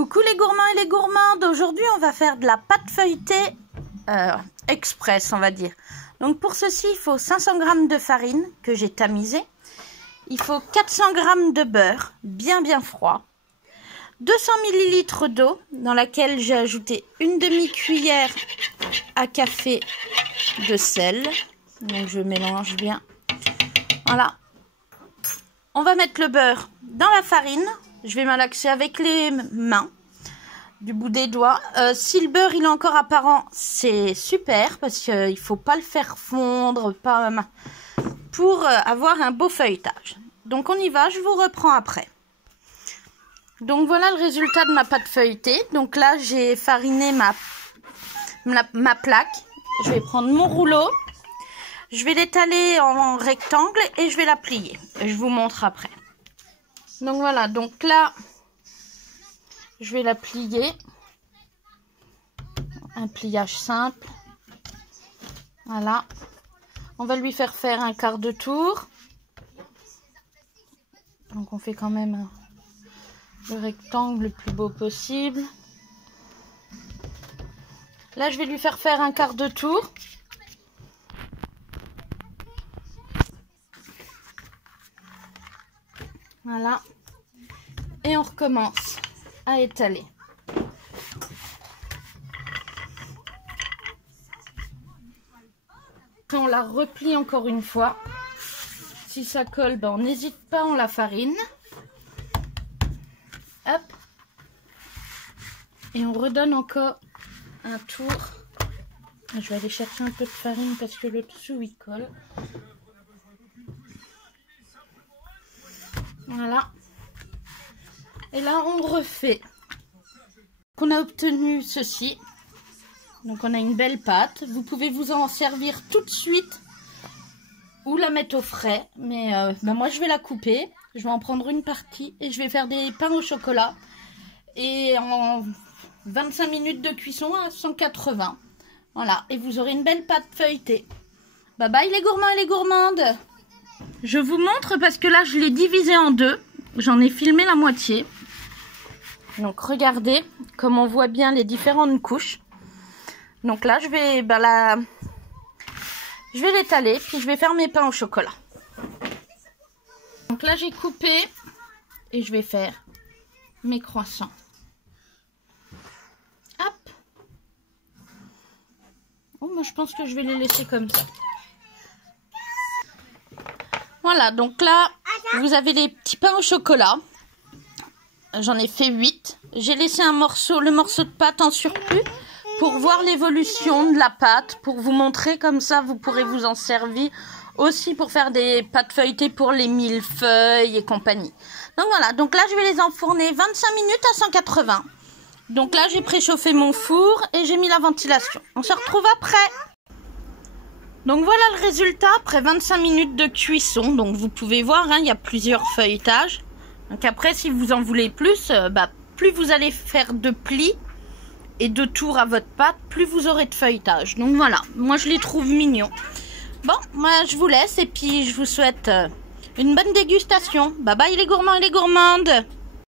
Coucou les gourmands et les gourmandes, aujourd'hui on va faire de la pâte feuilletée express on va dire. Donc pour ceci il faut 500 g de farine que j'ai tamisée, il faut 400 g de beurre bien froid, 200 ml d'eau dans laquelle j'ai ajouté une demi-cuillère à café de sel, donc je mélange bien, voilà. On va mettre le beurre dans la farine. Je vais malaxer avec les mains, du bout des doigts. Si le beurre il est encore apparent, c'est super parce qu'il ne faut pas le faire fondre pour avoir un beau feuilletage. Donc on y va, je vous reprends après. Donc voilà le résultat de ma pâte feuilletée. Donc là j'ai fariné ma plaque. Je vais prendre mon rouleau. Je vais l'étaler en rectangle et je vais la plier. Je vous montre après. Donc voilà, donc là, je vais la plier. Un pliage simple. Voilà. On va lui faire un quart de tour. Donc on fait quand même le rectangle le plus beau possible. Là, je vais lui faire un quart de tour. Voilà. Et on recommence à étaler. On la replie encore une fois. Si ça colle, ben on n'hésite pas, on la farine. Hop. Et on redonne encore un tour. Je vais aller chercher un peu de farine parce que le dessous il colle. Voilà. Et là, on refait. On a obtenu ceci. Donc, on a une belle pâte. Vous pouvez vous en servir tout de suite ou la mettre au frais. Mais moi, je vais la couper. Je vais en prendre une partie et je vais faire des pains au chocolat. Et en 25 minutes de cuisson à 180. Voilà. Et vous aurez une belle pâte feuilletée. Bye bye les gourmands et les gourmandes. Je vous montre parce que là, je l'ai divisé en deux. J'en ai filmé la moitié. Donc, regardez comme on voit bien les différentes couches. Donc là, je vais l'étaler, puis je vais faire mes pains au chocolat. Donc là, j'ai coupé et je vais faire mes croissants. Hop. Oh, moi, je pense que je vais les laisser comme ça. Voilà, donc là, vous avez les petits pains au chocolat. J'en ai fait 8. J'ai laissé le morceau de pâte en surplus pour voir l'évolution de la pâte, pour vous montrer, comme ça, vous pourrez vous en servir aussi pour faire des pâtes feuilletées pour les millefeuilles et compagnie. Donc voilà, donc là, je vais les enfourner 25 minutes à 180. Donc là, j'ai préchauffé mon four et j'ai mis la ventilation. On se retrouve après. Donc voilà le résultat après 25 minutes de cuisson. Donc vous pouvez voir, il y a plusieurs feuilletages. Donc après, si vous en voulez plus, plus vous allez faire de plis et de tours à votre pâte, plus vous aurez de feuilletage. Donc voilà, moi je les trouve mignons. Bon, moi je vous laisse et puis je vous souhaite une bonne dégustation. Bye bye les gourmands et les gourmandes.